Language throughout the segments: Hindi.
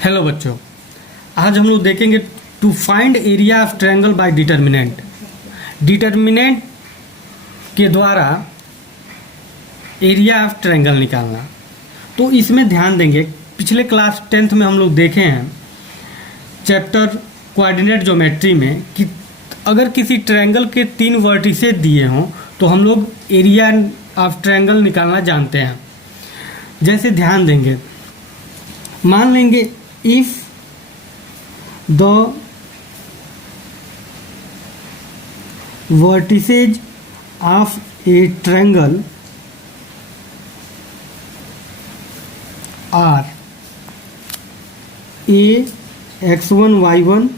हेलो बच्चों, आज हम लोग देखेंगे to find area of triangle by determinant. Determinant के द्वारा एरिया ऑफ ट्रायंगल निकालना। तो इसमें ध्यान देंगे, पिछले क्लास 10th में हम लोग देखे हैं चैप्टर कोऑर्डिनेट ज्योमेट्री में कि अगर किसी ट्रायंगल के 3 वर्टिसेस दिए हों तो हम लोग एरिया ऑफ ट्रायंगल निकालना जानते हैं। जैसे ध्यान देंगे, मान लेंगे if the vertices of a triangle are a x1 y1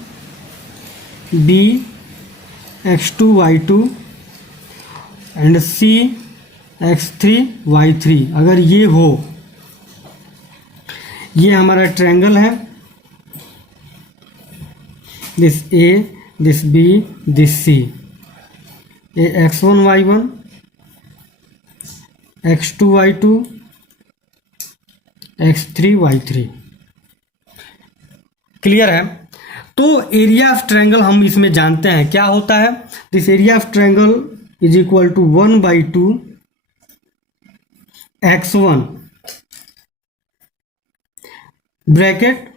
b x2 y2 and c x3 y3, अगर ये हो, ये हमारा ट्रायंगल है, this a, this b, this c, ये x1 y1 x2 y2 x3 y3। Clear है? तो एरिया ऑफ ट्रायंगल हम इसमें जानते हैं क्या होता है। This area of triangle is equal to 1/2 x1 bracket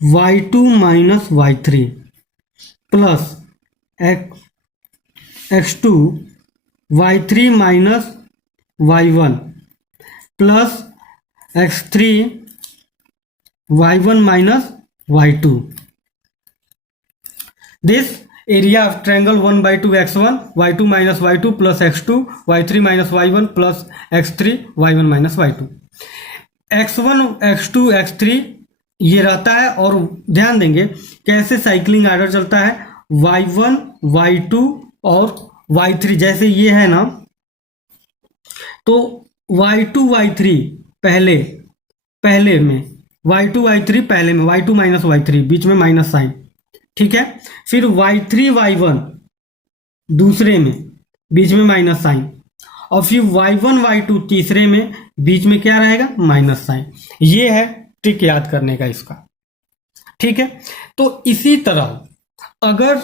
y2 minus y3 plus x2 y3 minus y1 plus x3 y1 minus y2। This area of triangle 1/2 x1 y2 minus y2 plus x2 y3 minus y1 plus x3 y1 minus y2। x1 x2 x3 ये रहता है, और ध्यान देंगे कैसे साइक्लिंग आर्डर चलता है, y1 y2 और y3। जैसे ये है ना, तो y2 y3 पहले में, y2 y3 पहले में, y2 माइनस y3 बीच में माइनस साइन, ठीक है। फिर y3 y1 दूसरे में, बीच में माइनस साइन, और फिर y1 y2 तीसरे में, बीच में क्या रहेगा, माइनस साइन। ये है ट्रिक याद करने का इसका, ठीक है। तो इसी तरह अगर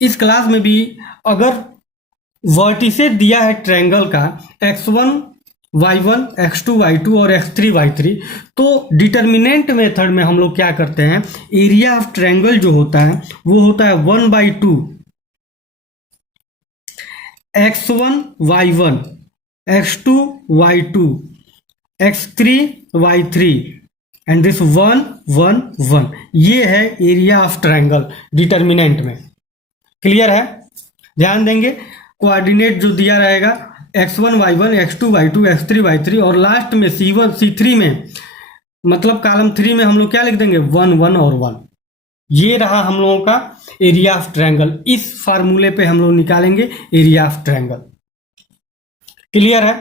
इस क्लास में भी अगर वर्टिसेस दिया है ट्रायंगल का x1 y1 x2 y2 और x3 y3, तो डिटर्मिनेंट मेथड में हम लोग क्या करते हैं, एरिया ऑफ ट्रायंगल जो होता है वो होता है 1/2 x1 y1 x2 y2 x3 y3 and this 1 1 1। ये है एरिया ऑफ ट्रायंगल डिटर्मिनेंट में। क्लियर है? ध्यान देंगे, कोऑर्डिनेट जो दिया रहेगा x1 y1 x2 y2 x3 y3, और लास्ट में c1 c3 में, मतलब कॉलम 3 में हम लोग क्या लिख देंगे, 1 1 और 1। ये रहा हम लोगों का एरिया ऑफ ट्रायंगल। इस फार्मूले पे हम लोग निकालेंगे एरिया ऑफ ट्रायंगल। क्लियर है?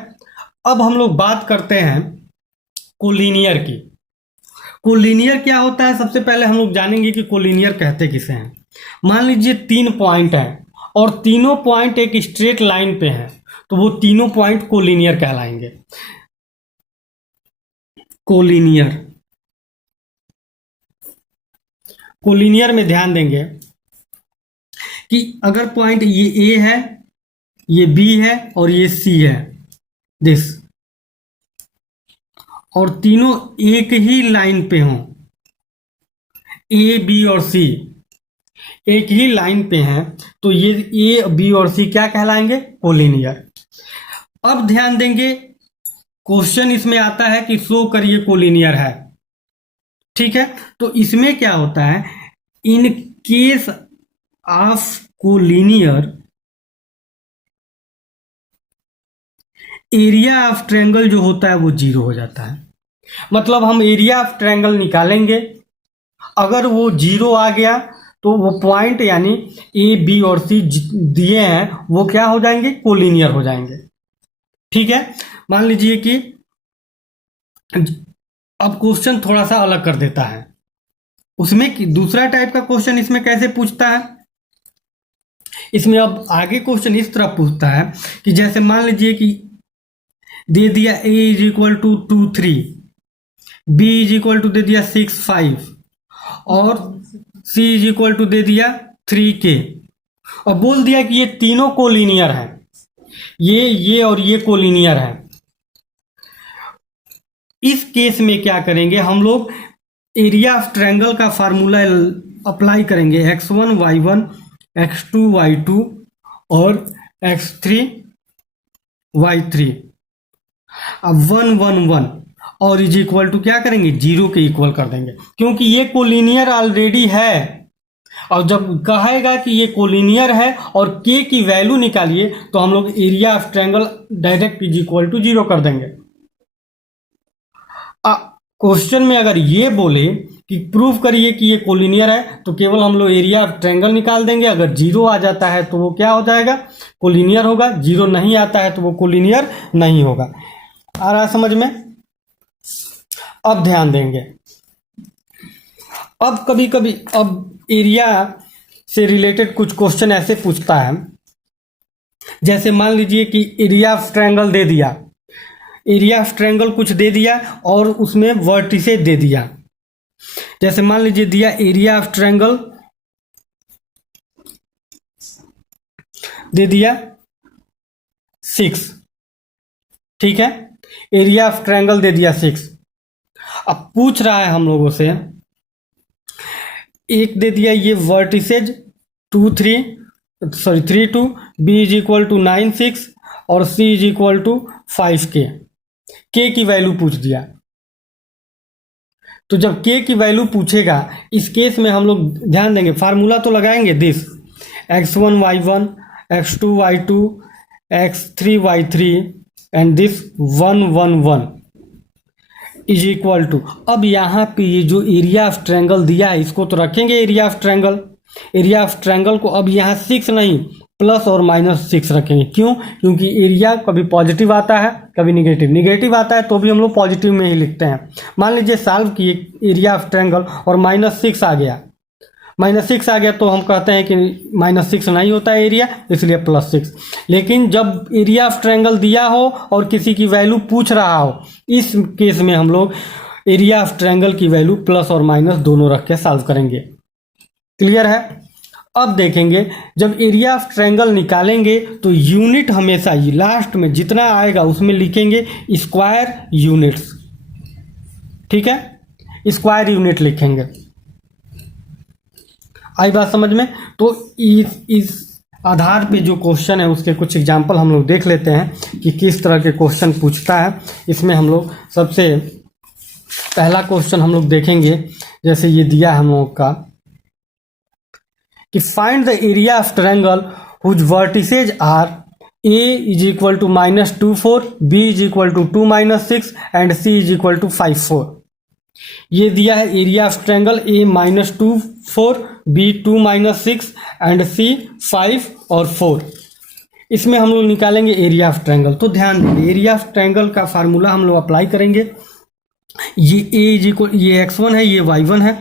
अब हम लोग बात करते हैं कोलिनियर की। कोलिनियर क्या होता है, सबसे पहले हम लोग जानेंगे कि कोलिनियर कहते किसे हैं। मान लीजिए 3 पॉइंट हैं और तीनों पॉइंट एक स्ट्रेट लाइन पे हैं, तो वो तीनों पॉइंट कोलिनियर कहलाएंगे। कोलिनियर में ध्यान देंगे कि अगर पॉइंट ये ए है, ये बी है और ये सी है, दिस, और तीनों एक ही लाइन पे हों, ए बी और सी एक ही लाइन पे हैं, तो ये ए बी और सी क्या कहलाएंगे, कोलिनियर। अब ध्यान देंगे, क्वेश्चन इसमें आता है कि शो करिए कोलिनियर है, ठीक है। तो इसमें क्या होता है, in case of collinear area of triangle जो होता है वो 0 हो जाता है। मतलब हम एरिया ऑफ ट्रायंगल निकालेंगे, अगर वो 0 आ गया तो वो पॉइंट यानी ए बी और सी दिए हैं वो क्या हो जाएंगे, कोलिनियर हो जाएंगे, ठीक है। मान लीजिए कि अब क्वेश्चन थोड़ा सा अलग कर देता है, उसमें दूसरा टाइप का क्वेश्चन इसमें कैसे पूछता है। इसमें अब आगे क्वेश्चन इस तरह पूछता है कि जैसे मान लीजिए कि दे दिया a is equal to 2 3, B is equal to दे दिया 6 5 और सी इज इक्वल टू दे दिया 3K और बोल दिया कि ये तीनों कोलिनियर हैं, ये और ये कोलिनियर है। इस केस में क्या करेंगे हम लोग, एरिया ऑफ ट्रायंगल का फार्मूला अप्लाई करेंगे, x1 y1 x2 y2 और x3 y3। अब 1 1 1 और इज इक्वल टू क्या करेंगे, 0 के इक्वल कर देंगे, क्योंकि ये कोलिनियर ऑलरेडी है। और जब कहेगा कि ये कोलिनियर है और k की वैल्यू निकालिए तो हम लोग area of triangle direct is equal to 0 कर देंगे। क्वेश्चन में अगर ये बोले कि प्रूव करिए कि ये कोलिनियर है तो केवल हम लोग एरिया ऑफ ट्रायंगल निकाल देंगे। अगर 0 आ जाता है तो वो क्या हो जाएगा, कोलिनियर होगा। 0 नहीं आता है तो वो कोलिनियर नहीं होगा। आ रहा है समझ में? अब ध्यान देंगे, अब कभी कभी अब एरिया से रिलेटेड कुछ क्वेश्चन ऐसे पूछता है, जैसे मान लीजिए कि एरिया ऑफ ट्रायंगल दे दिया, एरिया ऑफ ट्रायंगल कुछ दे दिया और उसमें वर्टिसेज दे दिया। जैसे मान लीजिए दिया एरिया ऑफ ट्रायंगल दे दिया 6, ठीक है, एरिया ऑफ ट्रायंगल दे दिया 6। अब पूछ रहा है हम लोगों से, एक दे दिया ये vertices 3 2, B is equal to 9 6 और C is equal to 5K। के की वैल्यू पूछ दिया। तो जब के की वैल्यू पूछेगा इस केस में हम लोग ध्यान देंगे, फार्मूला तो लगाएंगे this x1 y1 x2 y2 x3 y3 and this 1 1 1 is equal to. अब यहाँ पे ये जो एरिया ऑफ ट्रायंगल दिया है इसको तो रखेंगे area of triangle. Area of triangle को अब यहाँ 6 नहीं प्लस और -6 रखेंगे। क्यों? क्योंकि एरिया कभी पॉजिटिव आता है कभी निगेटिव आता है तो भी हम लोग पॉजिटिव में ही लिखते हैं। मान लीजिए सॉल्व किए एरिया ऑफ ट्रायंगल और -6 आ गया, -6 आ गया तो हम कहते हैं कि -6 नहीं होता है एरिया, इसलिए +6। लेकिन जब एरिया ऑफ ट्रायंगल दिया हो और किसी की वैल्यू पूछ रहा हो, इस केस में हम लोग एरिया ऑफ ट्रायंगल की वैल्यू प्लस और माइनस दोनों रख के सॉल्व करेंगे। क्लियर है? अब देखेंगे जब एरिया ऑफ ट्रायंगल निकालेंगे तो यूनिट हमेशा ही लास्ट में जितना आएगा उसमें लिखेंगे स्क्वायर यूनिट्स, ठीक है, स्क्वायर यूनिट लिखेंगे। आई बात समझ में? तो इस आधार पे जो क्वेश्चन है उसके कुछ एग्जांपल हम लोग देख लेते हैं कि किस तरह के क्वेश्चन पूछता है। इसमें हम लोग सबसे पहला क्वेश्चन हम लोग देखेंगे, जैसे ये दिया हम लोग का कि find the area of triangle whose vertices are a is equal to -2 4, b is equal to 2 -6 and c is equal to 5 4। ये दिया है area of triangle a -2 4, b 2 -6 and c 5 और 4। इसमें हम लोग निकालेंगे एरिया ऑफ ट्रायंगल। तो ध्यान देंगे एरिया ऑफ ट्रायंगल का फार्मूला हम लोग अप्लाई करेंगे। ये a इज इक्वल, ये x1 है, ये y1 है,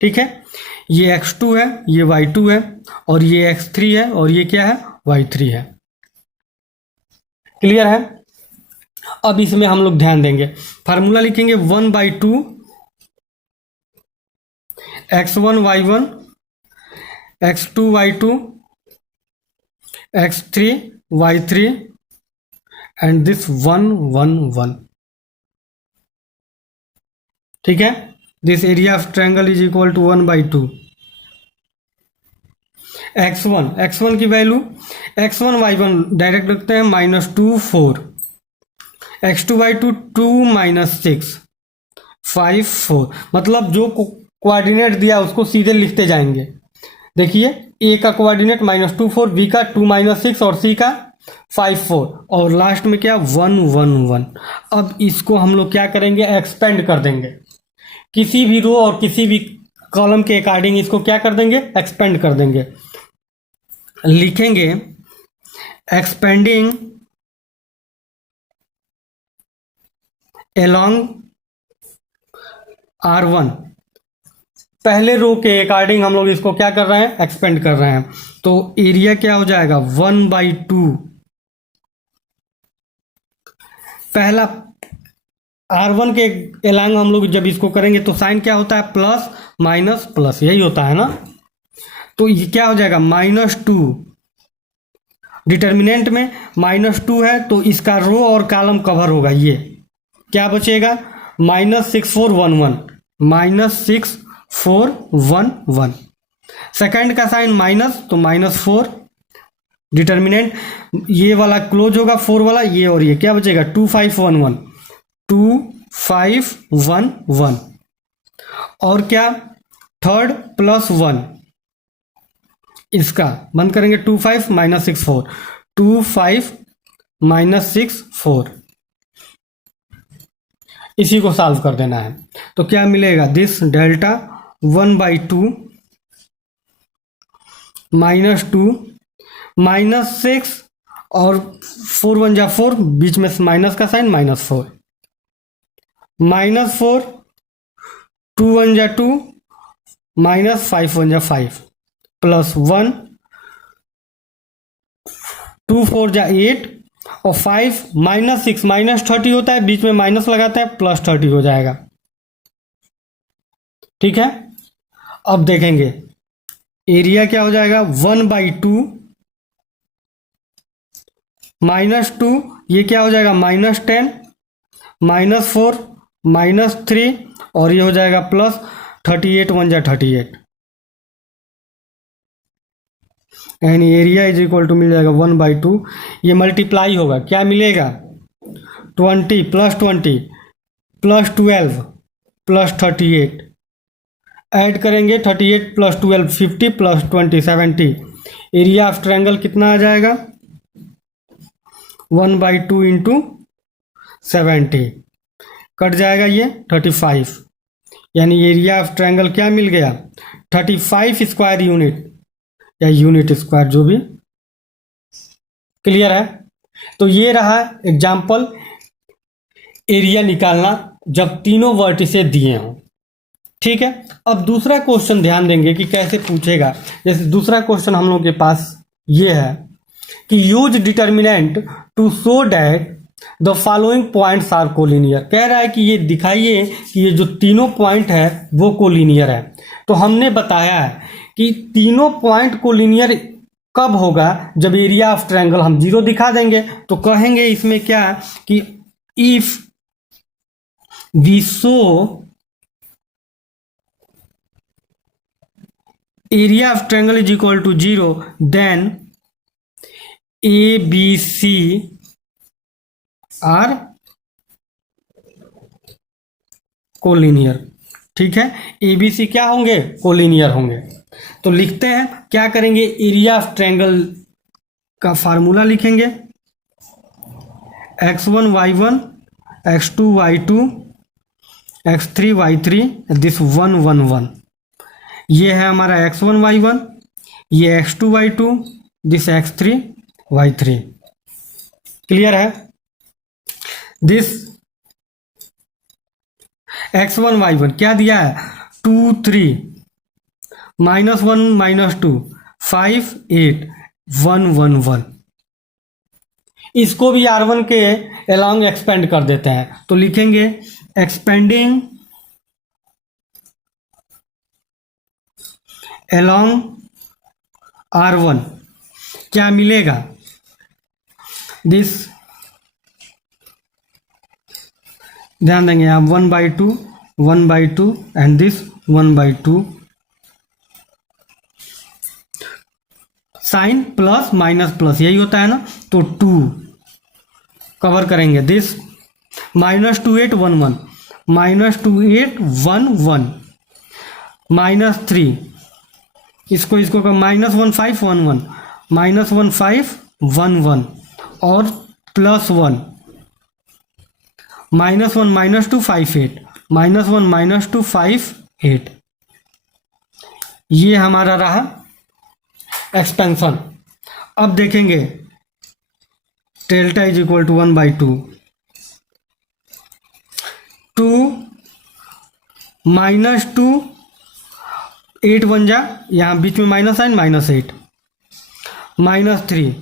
ठीक है, ये x2 है, ये y2 है और ये x3 है और ये क्या है, y3 है। क्लियर है? अब इसमें हम लोग ध्यान देंगे, फार्मूला लिखेंगे 1/2 x1 y1 x2 y2 x3 y3 and this 1 1 1, ठीक है। This area of triangle is equal to 1/2 x1 की वैल्यू x1 y1 डायरेक्ट रखते हैं -2 4, x2 y2 2 -6 5 4। मतलब जो कोऑर्डिनेट दिया उसको सीधे लिखते जाएंगे। देखिए a का कोऑर्डिनेट -2 4, b का 2 -6 और c का 5 4 और लास्ट में क्या 1 1 1। अब इसको हम लोग क्या करेंगे, एक्सपेंड कर देंगे। किसी भी रो और किसी भी कॉलम के अकॉर्डिंग इसको क्या कर देंगे, एक्सपेंड कर देंगे। लिखेंगे एक्सपेंडिंग along R1। पहले रो के अकॉर्डिंग हम लोग इसको क्या कर रहे हैं, एक्सपेंड कर रहे हैं। तो एरिया क्या हो जाएगा 1/2, पहला R1 के एलांग हम लोग जब इसको करेंगे तो साइन क्या होता है, प्लस माइनस प्लस, यही होता है ना। तो ये क्या हो जाएगा, -2, डिटर्मिनेंट में -2 है तो इसका रो और कॉलम कवर होगा। ये क्या बचेगा, -6411, -6411। सेकंड का साइन माइनस तो -4, डिटर्मिनेंट ये वाला क्लोज होगा 4 वाला, ये और ये क्या बचेगा, 2511, 2511। और क्या, थर्ड +1, इसका बंद करेंगे, 25 -64, 25 -64, इसी को सॉल्व कर देना है। तो क्या मिलेगा, दिस डेल्टा 1/2 -2 -6 और 4 1 जा 4, बीच में माइनस का साइन, -4 -4, 2 1 जा 2, -5 1 जा 5, +1, 2 4 जा 8 और 5 -6 -30 होता है, बीच में माइनस लगाते हैं, +30 हो जाएगा। ठीक है, अब देखेंगे एरिया क्या हो जाएगा, 1/2 -2, ये क्या हो जाएगा, -10, -4 -3 और ये हो जाएगा +38 1 जा 38, यानी एरिया इज इक्वल टू मिल जाएगा 1/2, ये मल्टीप्लाई होगा, क्या मिलेगा, 20 + 20 + 12 + 38, ऐड करेंगे 38 + 12 50 + 20 70, एरिया ऑफ ट्रायंगल कितना आ जाएगा, 1/2 इंटू 70, कट जाएगा ये 35, यानी एरिया ऑफ ट्रायंगल क्या मिल गया, 35 स्क्वायर यूनिट या यूनिट स्क्वायर, जो भी। क्लियर है। तो ये रहा एग्जाम्पल, एरिया निकालना जब तीनों वर्टिसेस दिए हों। ठीक है, अब दूसरा क्वेश्चन ध्यान देंगे कि कैसे पूछेगा। जैसे दूसरा क्वेश्चन हम लोग के पास ये है कि use determinant to show that the following points are collinear. कह रहा है कि ये दिखाइए कि ये जो तीनों पॉइंट है वो कोलिनियर है। तो हमने बताया है कि तीनों पॉइंट कोलिनियर कब होगा, जब एरिया ऑफ ट्रायंगल हम 0 दिखा देंगे। तो कहेंगे इसमें क्या कि if we show area of triangle is equal to 0, then ABC are collinear. ठीक है, ABC क्या होंगे, कोलिनियर होंगे। तो लिखते हैं, क्या करेंगे, एरिया ऑफ ट्रायंगल का फार्मूला लिखेंगे, x1 y1 x2 y2 x3 y3 this 1 1 1, ये है हमारा x1 y1, ये x2 y2, this x3 y3। Clear है। दिस x1 y1 क्या दिया है, 2 3 -1 -2 5 8 1 1 1। इसको भी R1 के अलोंग एक्सपेंड कर देते हैं। तो लिखेंगे एक्सपेंडिंग along R1 क्या मिलेगा, दिस, ध्यान देंगे आप, 1/2 1/2 and this 1/2, sign plus minus plus, यही होता है ना। तो 2 कवर करेंगे, दिस -28 1 1 -28 1 1 -3, इसको का -15 1 1 -15 1 1 और +1 -1 -2 5 8 -1 -2 5 8। ये हमारा रहा एक्सपेंशन। अब देखेंगे डेल्टा इज इक्वल टू 1/2, 2 -2 8 1 जा, यहाँ बीच में माइनस साइन, -8 -3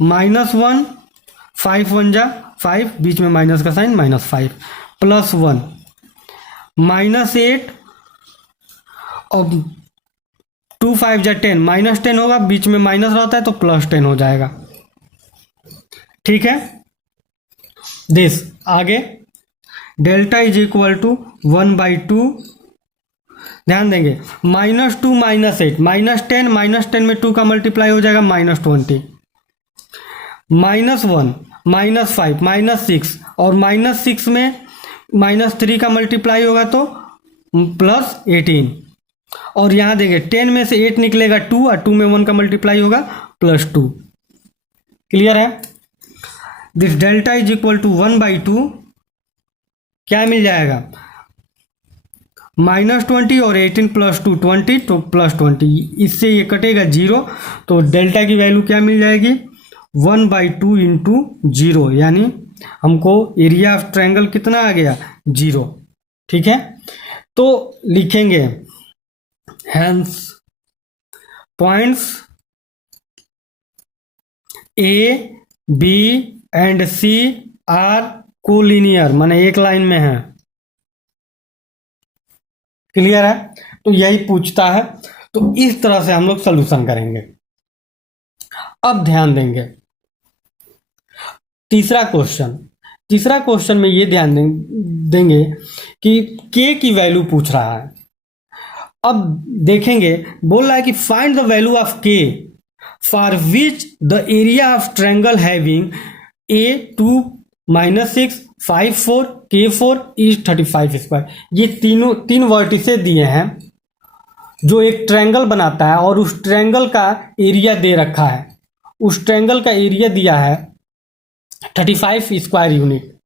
-1 5 1 जा 5, बीच में माइनस का साइन, -5 +1 -8 और 2 5 जा 10 -10 होगा, बीच में माइनस रहता है तो +10 हो जाएगा। ठीक है, दिस आगे डेल्टा इज इक्वल टू 1/2, ध्यान देंगे -2 -8 -10 में 2 का मल्टीप्लाई हो जाएगा -20, -1 -5 -6 और -6 में -3 का मल्टीप्लाई होगा तो +18, और यहाँ देंगे 10 में से 8 निकलेगा 2 और 2 में 1 का मल्टीप्लाई होगा +2। क्लियर है, this delta is equal to 1/2 क्या मिल जाएगा, -20 और 18 + 2 20 तो +20, इससे ये कटेगा 0, तो डेल्टा की वैल्यू क्या मिल जाएगी 1/2 इंटू 0, यानी हमको एरिया ऑफ ट्रायंगल कितना आ गया 0। ठीक है, तो लिखेंगे hence points A B and C are collinear, माने एक लाइन में है। क्लियर है, तो यही पूछता है, तो इस तरह से हम लोग सोल्यूशन करेंगे। अब ध्यान देंगे तीसरा क्वेश्चन में ये ध्यान देंगे कि के की वैल्यू पूछ रहा है। अब देखेंगे, बोल रहा है कि फाइंड द वैल्यू ऑफ के for which the area of triangle having A2 -6 5 4 K4 is 35 square. ये तीन वर्टिसेस दिए हैं जो एक ट्रायंगल बनाता है, और उस ट्रायंगल का एरिया दे रखा है। उस ट्रायंगल का एरिया दिया है 35 स्क्वायर यूनिट।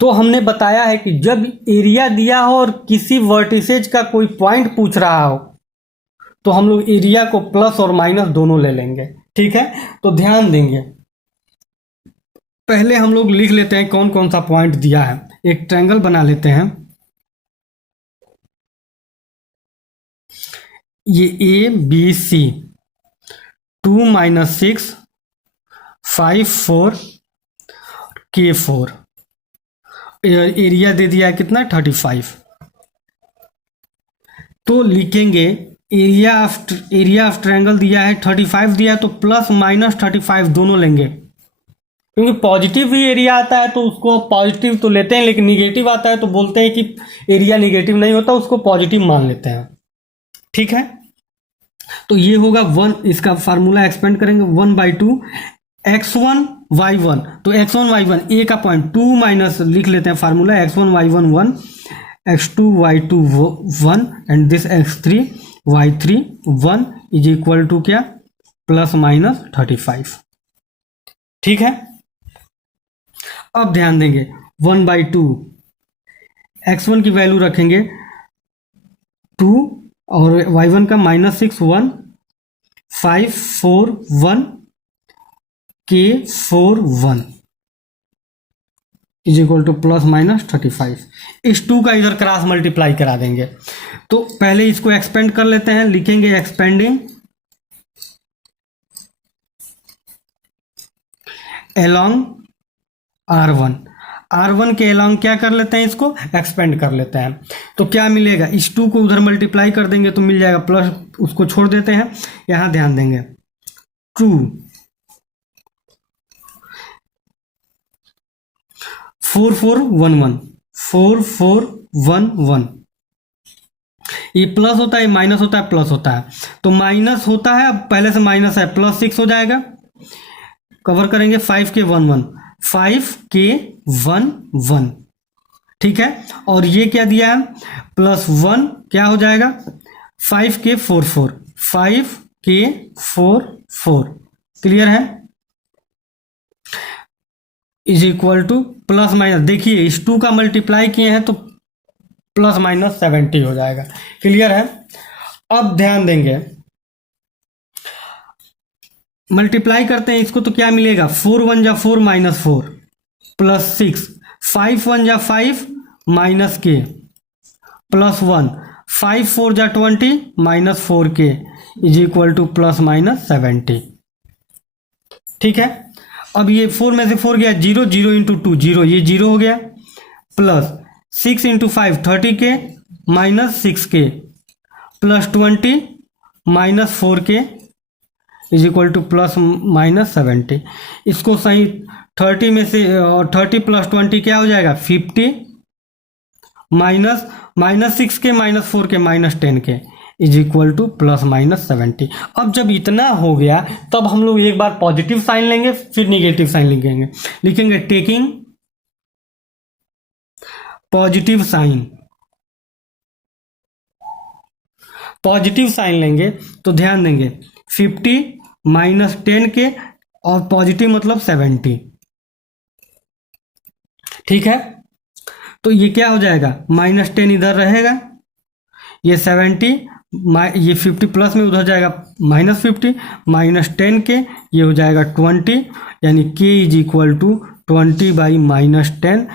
तो हमने बताया है कि जब एरिया दिया हो और किसी वर्टिसेज का कोई पॉइंट पूछ रहा हो तो हम लोग एरिया को प्लस और माइनस दोनों ले लेंगे। ठीक है, तो ध्यान देंगे, पहले हम लोग लिख लेते हैं कौन कौन सा पॉइंट दिया है। एक ट्रायंगल बना लेते हैं, ये ABC 2 -6 5 4 K4, एरिया दे दिया है कितना 35। तो लिखेंगे एरिया ऑफ ट्रायंगल दिया है 35 दिया है, तो +-35 दोनों लेंगे, क्योंकि पॉजिटिव भी एरिया आता है तो उसको पॉजिटिव तो लेते हैं, लेकिन निगेटिव आता है तो बोलते हैं कि एरिया निगेटिव नहीं होता, उसको पॉजिटिव मान लेते हैं। ठीक है, तो ये होगा 1, इसका फार्मूला एक्सपेंड करेंगे 1/2 x1 y1, तो x1 y1 ए का पॉइंट 2 माइनस लिख लेते हैं formula x1 y1 1 x2 y2 1 and this x3 y3 1 is equal to क्या +-35। ठीक है, अब ध्यान देंगे 1/2 x1 की वैल्यू रखेंगे 2 और y1 का -6 1 5 4 1 K4 1 इज इक्वल टू +-35। इस 2 का इधर क्रॉस मल्टीप्लाई करा देंगे। तो पहले इसको एक्सपेंड कर लेते हैं, लिखेंगे एक्सपेंडिंग अलोंग R1 के अलोंग क्या कर लेते हैं, इसको एक्सपेंड कर लेते हैं। तो क्या मिलेगा, इस 2 को उधर मल्टीप्लाई कर देंगे तो मिल जाएगा प्लस, उसको छोड़ देते हैं। यहां ध्यान देंगे 2 4 4 1 1 4 4 1 1, ये प्लस होता है, माइनस होता है, प्लस होता है, तो माइनस होता है, अब पहले से माइनस है, +6 हो जाएगा। कवर करेंगे 5 के 1 1 5 के 1 1। ठीक है, और ये क्या दिया है +1 क्या हो जाएगा 5 के 4 4 5 के 4 4। क्लियर है, इज इक्वल टू +-, देखिए इस 2 का मल्टीप्लाई किए हैं तो +-70 हो जाएगा। क्लियर है, अब ध्यान देंगे मल्टीप्लाई करते हैं इसको तो क्या मिलेगा 4 1 जा 4 -4 +6 5 1 जा 5 -k +1 5 4 जा 20 -4k इज इक्वल टू +-70। ठीक है, अब ये 4 में से 4 गया 0 0 इंटू 2 0, ये 0 हो गया, plus 6 × 5 30k minus 6k plus 20 minus 4k is equal two plus minus 70। इसको सही 30 में से 30 प्लस 20 क्या हो जाएगा 50 minus minus 6k minus 4k minus 10k is equal two plus minus 70। अब जब इतना हो गया तब हम लोग एक बार पॉजिटिव साइन लेंगे फिर निगेटिव साइन लिखेंगे। लिखेंगे taking positive sign. Positive sign लेंगे तो ध्यान देंगे 50 माइनस 10k और पॉजिटिव मतलब 70। ठीक है, तो ये क्या हो जाएगा माइनस 10 इधर रहेगा, ये 70 ये 50 प्लस में उधर जाएगा माइनस 50 माइनस 10k ये हो जाएगा 20 यानी k is equal to 20 by minus 10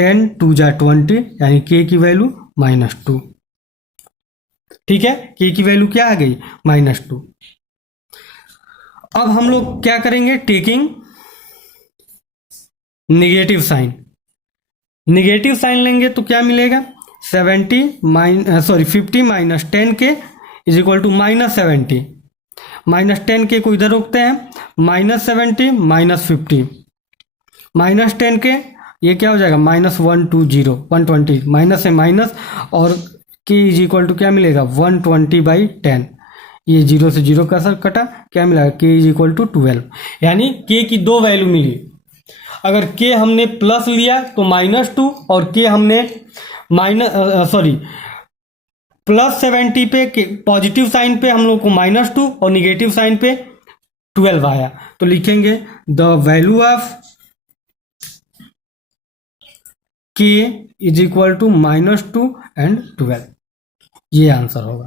10 2 जा 20 यानी k की वैल्यू -2। ठीक है, k की वैल्यू क्या आ गई -2। अब हम लोग क्या करेंगे taking negative sign. Negative sign लेंगे तो क्या मिलेगा 50 minus 10k is equal to -70। Minus 10k को इधर रोकते हैं -70 -50 माइनस 10k ये क्या हो जाएगा -120 120 माइनस से माइनस और k इज इक्वल टू क्या मिलेगा 120/10। ये 0 से 0 का असर कटा क्या मिला k इज इक्वल टू 12 यानी k की दो वैल्यू मिली। अगर k हमने प्लस लिया तो -2 और k हमने प्लस 70 पे पॉजिटिव साइन पे हम लोग को -2 और निगेटिव साइन पे 12 आया तो लिखेंगे the value of k is equal to -2 and 12। ये आंसर होगा।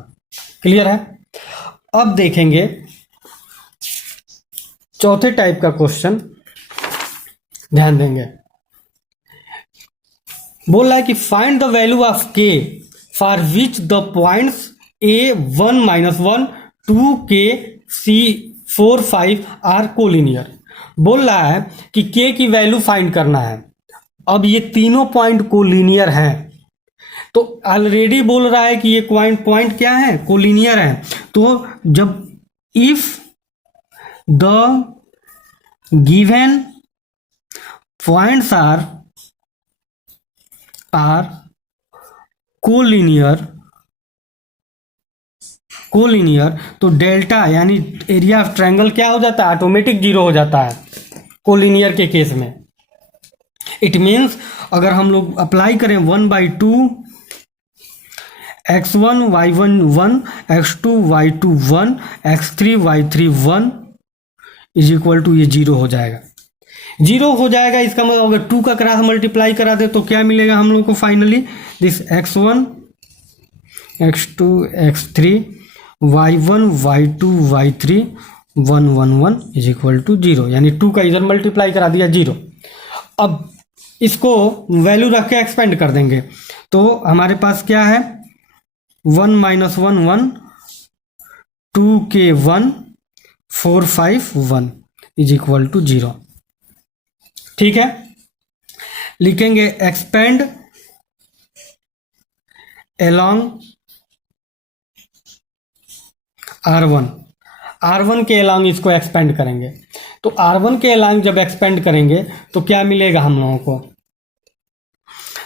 क्लियर है। अब देखेंगे चौथे टाइप का क्वेश्चन, ध्यान देंगे। बोल रहा है कि find the value of k for which the points a1 -1 2k c 4 5 are collinear. बोल रहा है कि k की वैल्यू फाइंड करना है। अब ये तीनों पॉइंट कोलिनियर हैं तो ऑलरेडी बोल रहा है कि ये पॉइंट क्या है कोलिनियर है। तो जब if the given points are collinear तो डेल्टा यानी एरिया ऑफ ट्रायंगल क्या हो जाता है ऑटोमेटिक 0 हो जाता है कोलिनियर के केस में। इट मीन्स अगर हम लोग अप्लाई करें 1/2 x1 y1 1 x2 y2 1 x3 y3 1 is equal to ये 0 हो जाएगा। 0 हो जाएगा इसका मतलब अगर 2 का क्रॉस मल्टीप्लाई करा दे तो क्या मिलेगा हम लोग को finally this x1 x2 x3 y1 y2 y3 1 1 1 is equal to 0 यानी 2 का इधर मल्टीप्लाई करा दिया 0। अब इसको वैल्यू रख के एक्सपेंड कर देंगे तो हमारे पास क्या है 1 - 1 1 2k 1 4 5 1 इज इक्वल टू 0। ठीक है, लिखेंगे एक्सपेंड along R1 के along इसको एक्सपेंड करेंगे तो R1 के along जब एक्सपेंड करेंगे तो क्या मिलेगा हम लोगों को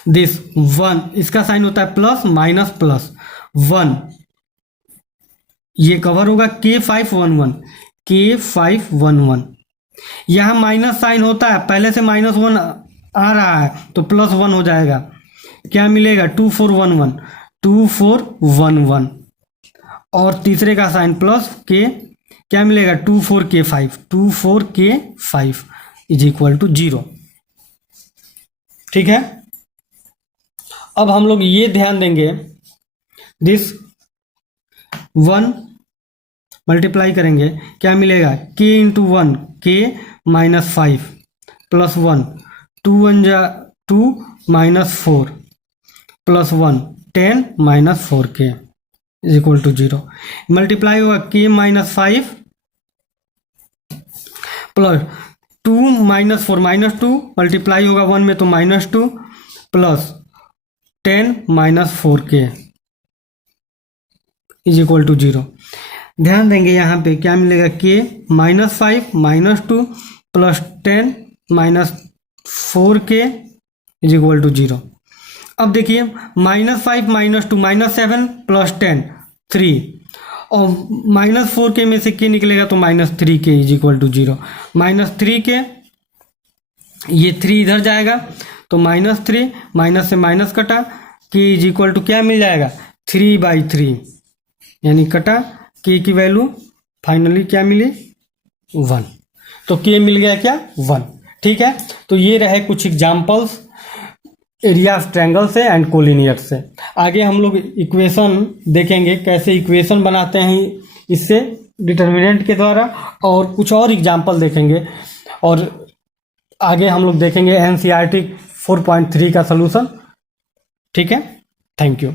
दिस 1 इसका साइन होता है प्लस माइनस प्लस 1 ये कवर होगा K511 यहाँ माइनस साइन होता है पहले से -1 आ रहा है तो +1 हो जाएगा क्या मिलेगा 2411 और तीसरे का साइन प्लस के क्या मिलेगा 24k5 इज इक्वल टू 0। ठीक है, अब हम लोग ये ध्यान देंगे दिस 1 मल्टीप्लाई करेंगे क्या मिलेगा k × 1 k -5 प्लस 1 2 1 जा 2 -4 plus 1 10 -4k is equal to 0 multiply होगा k -5 प्लस 2 -4 -2 मल्टीप्लाई होगा 1 में तो -2 plus 10 minus 4k is equal to 0। ध्यान देंगे यहाँ पे क्या मिलेगा, k -5 -2 plus 10 minus 4k is equal to 0। अब देखिए -5 -2 -7 प्लस 10 3 और -4k में से k निकलेगा तो -3k is equal to 0। -3k ये 3 इधर जाएगा तो -3 माइनस से माइनस कटा, k इज इक्वल टू क्या मिल जाएगा 3/3 यानी कटा k की वैल्यू फाइनली क्या मिली 1। तो k मिल गया क्या 1। ठीक है, तो ये रहे कुछ एग्जाम्पल्स एरिया ऑफ ट्रायंगल से एंड कोलिनियर से। आगे हम लोग इक्वेशन देखेंगे कैसे इक्वेशन बनाते हैं इससे डिटर्मिनेंट के द्वारा, और कुछ और एग्जाम्पल देखेंगे, और आगे हम लोग देखेंगे NCERT 4.3 का सलूशन। ठीक है, थैंक यू।